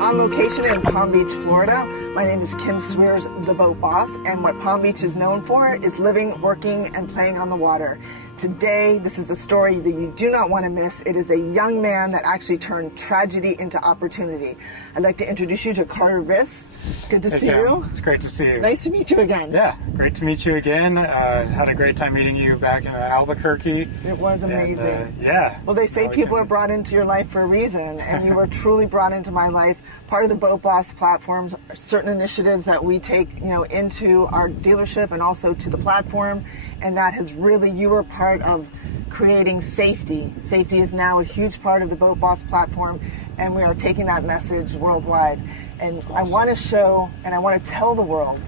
on location in Palm Beach, Florida. My name is Kim Swears, the Boat Boss, and what Palm Beach is known for is living, working, and playing on the water. Today, this is a story that you do not want to miss. It is a young man that actually turned tragedy into opportunity. I'd like to introduce you to Carter Viss. Good to see you. It's great to see you. Nice to meet you again. Yeah, great to meet you again. Had a great time meeting you back in Albuquerque. It was amazing. And, yeah. Well, they say people are brought into your life for a reason, and you were truly brought into my life. Part of the Boat Boss platforms are certain initiatives that we take, into our dealership and also to the platform, and that has really, you were part of creating safety. Safety is now a huge part of the Boat Boss platform, and we are taking that message worldwide. And awesome. I want to show and I want to tell the world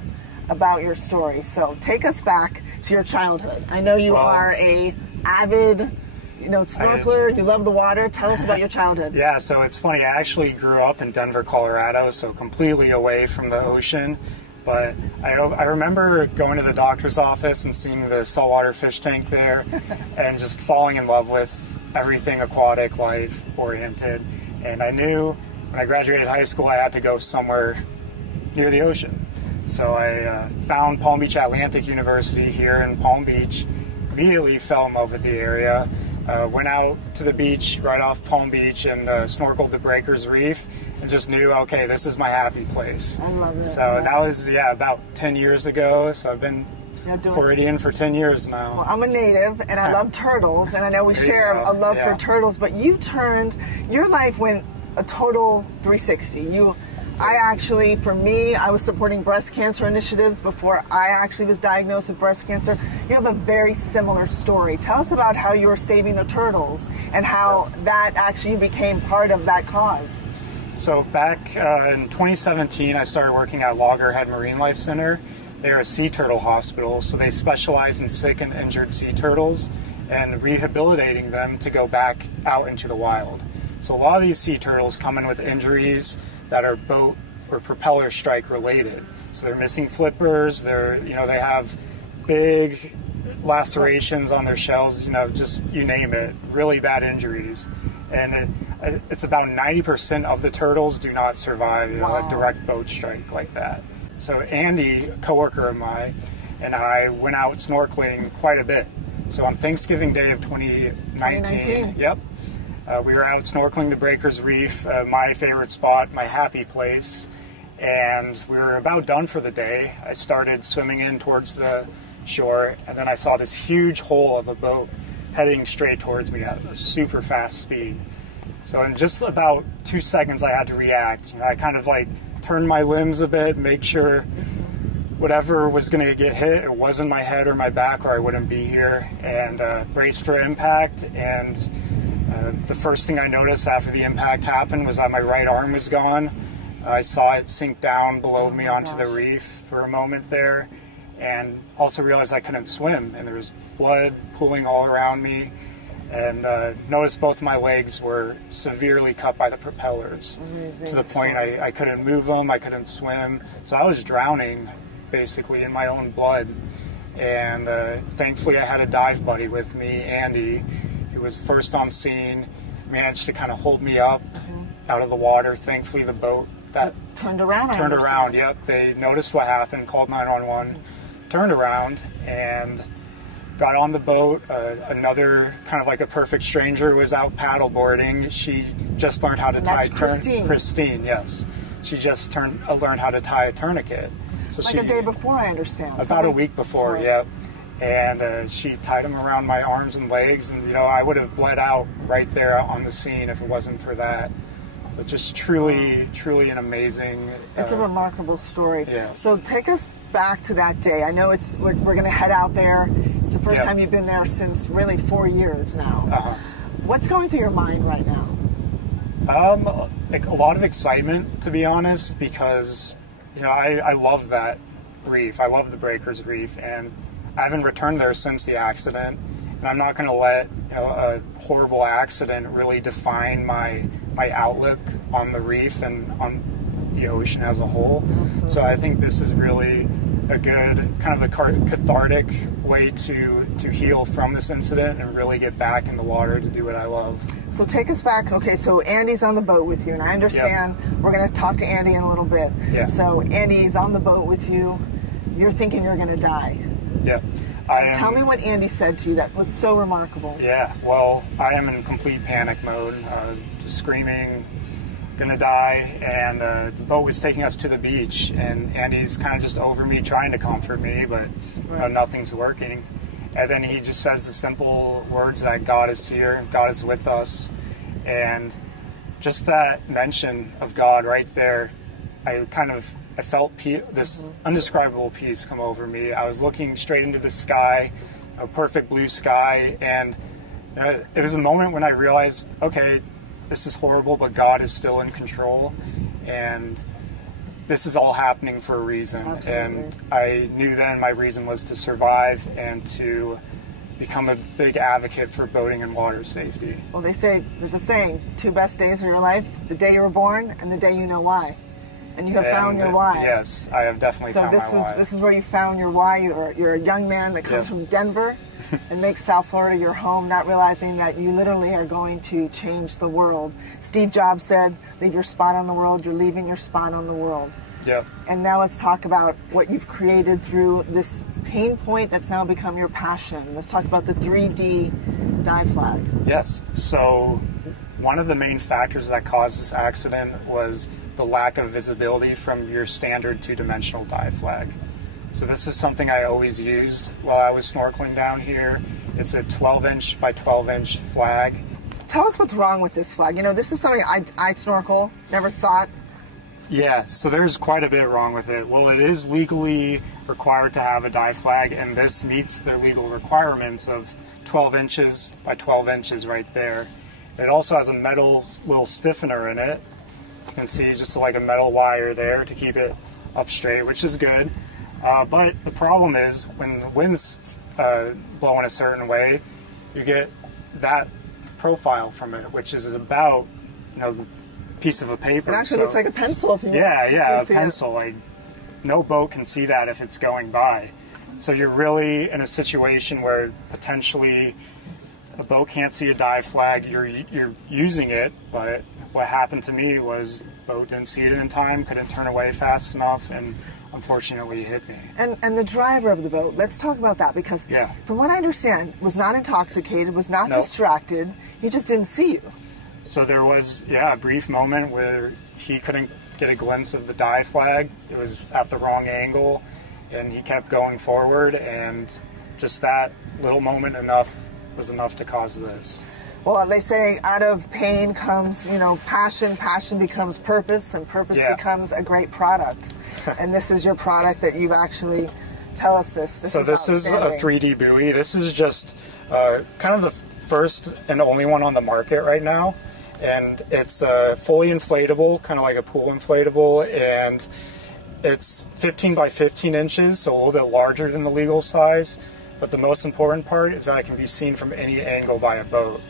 about your story. So take us back to your childhood. I know you are a avid snorkeler, you love the water. Tell us about your childhood. Yeah, so it's funny, I actually grew up in Denver, Colorado, so completely away from the ocean. But I remember going to the doctor's office and seeing the saltwater fish tank there and just falling in love with everything aquatic, life oriented. And I knew when I graduated high school I had to go somewhere near the ocean. So I found Palm Beach Atlantic University here in Palm Beach, immediately fell in love with the area. Went out to the beach right off Palm Beach and snorkeled the Breakers Reef and just knew, okay, this is my happy place. I love it. So that was, about 10 years ago. So I've been Floridian for 10 years now. Well, I'm a native and I love turtles, and I know we share a love for turtles, but your life went a total 360. I was supporting breast cancer initiatives before I actually was diagnosed with breast cancer. You have a very similar story. Tell us about how you were saving the turtles and how that actually became part of that cause. So back in 2017, I started working at Loggerhead Marine Life Center. They're a sea turtle hospital, so they specialize in sick and injured sea turtles and rehabilitating them to go back out into the wild. So a lot of these sea turtles come in with injuries that are boat or propeller strike related. So they're missing flippers, they have big lacerations on their shells, just you name it, really bad injuries. And it's about 90% of the turtles do not survive a direct boat strike like that. So Andy, a coworker of mine, and I went out snorkeling quite a bit. So on Thanksgiving Day of 2019. Yep. We were out snorkeling the Breakers Reef, my favorite spot, my happy place, and we were about done for the day. I started swimming in towards the shore, and then I saw this huge hole of a boat heading straight towards me at a super fast speed. So in just about 2 seconds I had to react. I kind of turned my limbs a bit, make sure whatever was going to get hit, it wasn't my head or my back, or I wouldn't be here, and braced for impact. And the first thing I noticed after the impact happened was that my right arm was gone. I saw it sink down below me onto the reef for a moment there, and also realized I couldn't swim, and there was blood pooling all around me, and noticed both my legs were severely cut by the propellers. Amazing. To the point I couldn't move them, I couldn't swim, so I was drowning basically in my own blood. And thankfully I had a dive buddy with me, Andy. He was first on scene, managed to kind of hold me up out of the water. Thankfully the boat turned around. Yep, they noticed what happened, called 911, turned around and got on the boat. Another kind of like a perfect stranger was out paddleboarding. She just learned how to tie Christine, yes. She just learned how to tie a tourniquet. So a day before, I understand. About a week before, yep. And she tied them around my arms and legs, and I would have bled out right there on the scene if it wasn't for that. But just truly an amazing. It's a remarkable story. Yeah. So take us back to that day. I know we're going to head out there. It's the first time you've been there since really 4 years now. What's going through your mind right now? A lot of excitement, to be honest, because I love that reef. I love the Breakers Reef, and I haven't returned there since the accident, and I'm not going to let a horrible accident really define my outlook on the reef and on the ocean as a whole. Absolutely. So I think this is really a good kind of a cathartic way to heal from this incident and really get back in the water to do what I love. So take us back. Okay, so Andy's on the boat with you, and I understand we're going to talk to Andy in a little bit. Yeah. So Andy's on the boat with you. You're thinking you're going to die. Yep. Tell me what Andy said to you that was so remarkable. Yeah, well, I am in complete panic mode, just screaming, gonna die, and the boat was taking us to the beach, and Andy's kind of just over me trying to comfort me, but nothing's working. And then he just says the simple words that God is here, God is with us, and just that mention of God right there, I felt this indescribable peace come over me. I was looking straight into the sky, a perfect blue sky, and it was a moment when I realized, okay, this is horrible, but God is still in control, and this is all happening for a reason. Absolutely. And I knew then my reason was to survive and to become a big advocate for boating and water safety. Well, they say, there's a saying, 2 best days of your life, the day you were born and the day you know why. And you have found your why. Yes, I have definitely found my why. So this is where you found your why. You're a young man that comes from Denver and makes South Florida your home, not realizing that you literally are going to change the world. Steve Jobs said, leave your spot on the world, you're leaving your spot on the world. Yep. And now let's talk about what you've created through this pain point that's now become your passion. Let's talk about the 3D dive flag. Yes. So one of the main factors that caused this accident was the lack of visibility from your standard 2-dimensional dive flag. So this is something I always used while I was snorkeling down here. It's a 12-inch by 12-inch flag. Tell us what's wrong with this flag. You know, this is something I snorkel, never thought. Yeah, so there's quite a bit wrong with it. Well, it is legally required to have a dive flag, and this meets the legal requirements of 12 inches by 12 inches right there. It also has a metal little stiffener in it. You can see just like a metal wire there to keep it up straight, which is good. But the problem is when the wind's blowing a certain way, you get that profile from it, which is about, the piece of a paper. It actually looks like a pencil. If you a pencil. Like, no boat can see that if it's going by. So you're really in a situation where potentially a boat can't see a dive flag. You're using it, but what happened to me was the boat didn't see it in time, couldn't turn away fast enough, and unfortunately hit me. And the driver of the boat, let's talk about that, because from what I understand, was not intoxicated, was not distracted, he just didn't see you. So there was, a brief moment where he couldn't get a glimpse of the dive flag. It was at the wrong angle, and he kept going forward, and just that little moment was enough to cause this. Well, they say out of pain comes, passion. Passion becomes purpose, and purpose becomes a great product. And this is your product that you've actually, tell us this. This is a 3D buoy. This is just kind of the first and only one on the market right now. And it's fully inflatable, kind of like a pool inflatable, and it's 15 by 15 inches, so a little bit larger than the legal size. But the most important part is that it can be seen from any angle by a boat.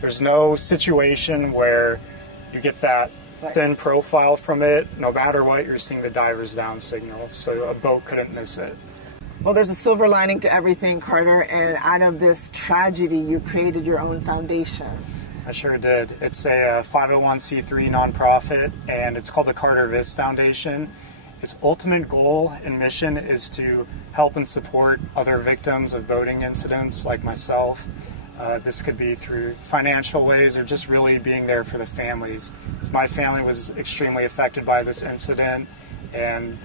There's no situation where you get that thin profile from it. No matter what, you're seeing the diver's down signal, so a boat couldn't miss it. Well, there's a silver lining to everything, Carter, and out of this tragedy, you created your own foundation. I sure did. It's a 501c3 nonprofit, and it's called the Carter Viss Foundation. Its ultimate goal and mission is to help and support other victims of boating incidents like myself. This could be through financial ways or just really being there for the families. As my family was extremely affected by this incident, and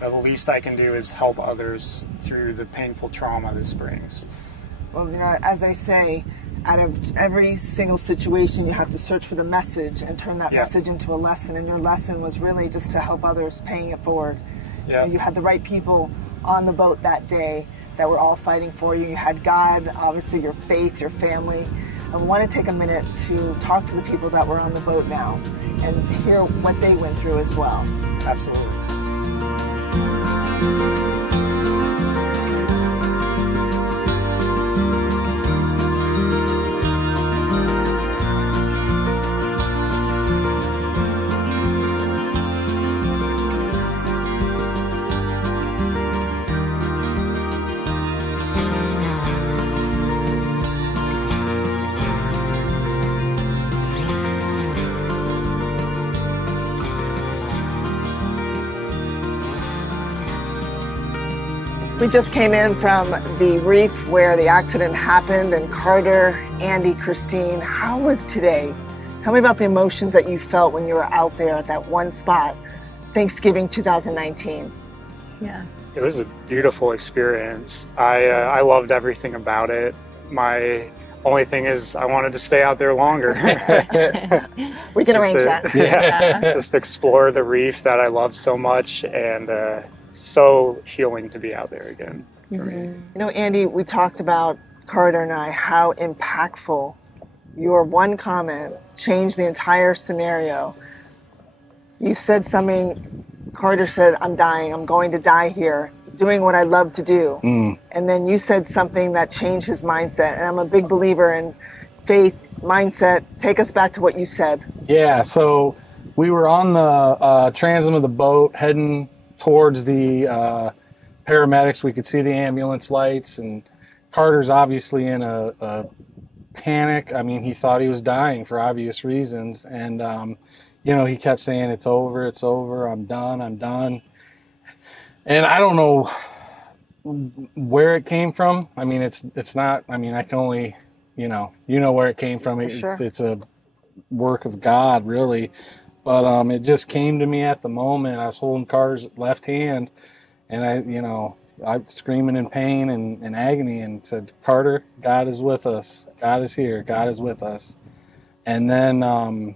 the least I can do is help others through the painful trauma this brings. Well, as they say, out of every single situation, you have to search for the message and turn that message into a lesson. And your lesson was really just to help others, paying it forward. You had the right people on the boat that day that were all fighting for you. You had God, obviously your faith, your family. I want to take a minute to talk to the people that were on the boat now and hear what they went through as well. Absolutely. We just came in from the reef where the accident happened, and Carter, Andy, Christine, how was today? Tell me about the emotions that you felt when you were out there at that one spot, Thanksgiving 2019. Yeah. It was a beautiful experience. I loved everything about it. My only thing is I wanted to stay out there longer. We can arrange that. Yeah, just explore the reef that I love so much, and so healing to be out there again for me. You know, Andy, we talked about, Carter and I, how impactful your one comment changed the entire scenario. You said something, Carter said, I'm dying, I'm going to die here, doing what I love to do. And then you said something that changed his mindset. And I'm a big believer in faith, mindset. Take us back to what you said. Yeah, so we were on the transom of the boat heading towards the paramedics. We could see the ambulance lights, and Carter's obviously in a panic. I mean, he thought he was dying for obvious reasons. And, you know, he kept saying, it's over, I'm done. And I don't know where it came from. I mean, it's not, I mean, I can only, you know where it came from. It's a work of God, really. But it just came to me at the moment. I was holding Carter's left hand, and I'm screaming in pain and agony, and said, Carter, God is with us. God is here. God is with us. And then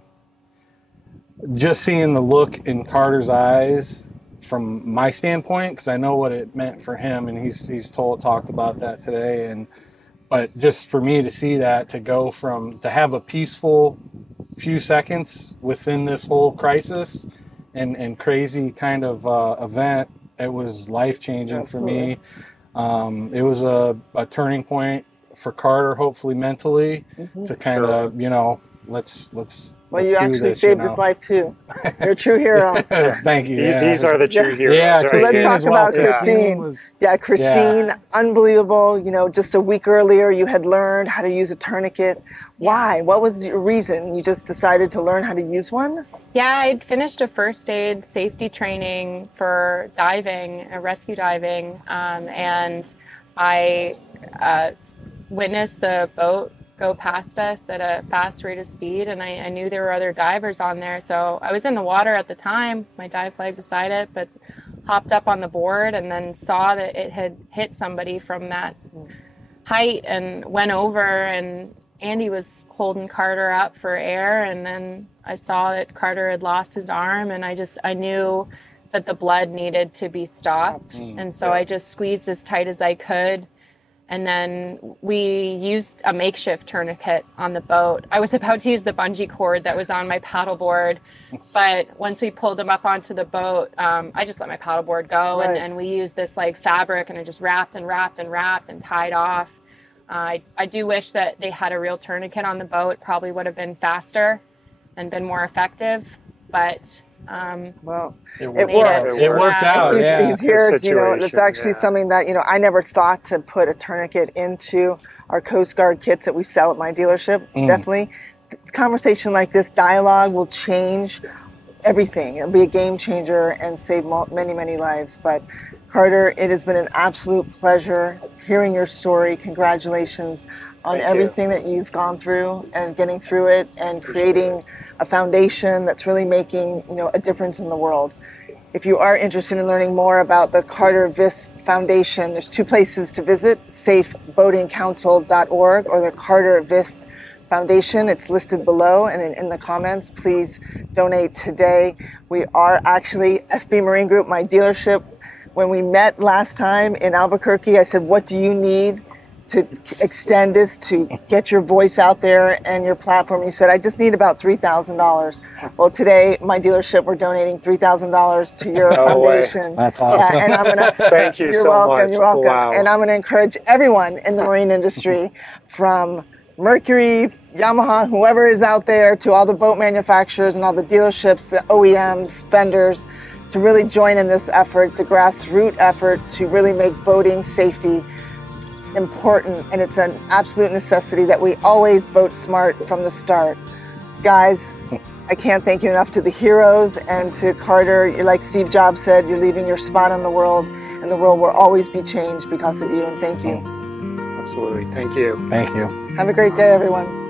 just seeing the look in Carter's eyes from my standpoint, because I know what it meant for him, and he's talked about that today. But just for me to see that, to have a peaceful few seconds within this whole crisis and crazy kind of event, it was life-changing for me. It was a turning point for Carter, hopefully mentally, to kind of, let's Well, you actually saved his life too. You're a true hero. Thank you. These are the true heroes. Yeah, right let's here. talk about Christine. Christine, unbelievable. You know, just a week earlier, you had learned how to use a tourniquet. Why? What was your reason? You just decided to learn how to use one? Yeah, I'd finished a first aid safety training for diving, rescue diving, and I witnessed the boat go past us at a fast rate of speed, and I knew there were other divers on there. So I was in the water at the time, my dive flag beside it, but hopped up on the board and then saw that it had hit somebody from that height and went over, and Andy was holding Carter up for air, and then I saw that Carter had lost his arm, and I knew that the blood needed to be stopped. And so I just squeezed as tight as I could. And then we used a makeshift tourniquet on the boat. I was about to use the bungee cord that was on my paddleboard, but once we pulled him up onto the boat, I just let my paddleboard go, and we used this like fabric, and I just wrapped and tied off. I do wish that they had a real tourniquet on the boat. Probably would have been faster and been more effective, but well, it worked. It worked out. He's here. It's actually something that I never thought to put a tourniquet into our Coast Guard kits that we sell at my dealership. Definitely, conversation like this, dialogue will change everything. It'll be a game changer and save many lives. But Carter, it has been an absolute pleasure hearing your story. Congratulations on everything that you've gone through and getting through it and creating a foundation that's really making a difference in the world. If you are interested in learning more about the Carter Viss Foundation, there's 2 places to visit: safeboatingcouncil.org or the Carter Viss Foundation. It's listed below and in the comments. Please donate today. We are actually FB Marine Group, my dealership. When we met last time in Albuquerque, I said, what do you need to extend this, to get your voice out there and your platform? You said, I just need about $3,000. Well, today, my dealership, we're donating $3,000 to your foundation. That's awesome. And I'm gonna, Thank you so much. You're welcome. Wow. And I'm going to encourage everyone in the marine industry, from Mercury, Yamaha, whoever is out there, to all the boat manufacturers and all the dealerships, the OEMs, vendors, to really join in this effort, the grassroots effort to really make boating safety important. And it's an absolute necessity that we always boat smart from the start. Guys, I can't thank you enough to the heroes and to Carter. Like Steve Jobs said, you're leaving your spot on the world. And and the world will always be changed because of you, and thank you. Absolutely. Thank you. Thank you. Have a great day, everyone.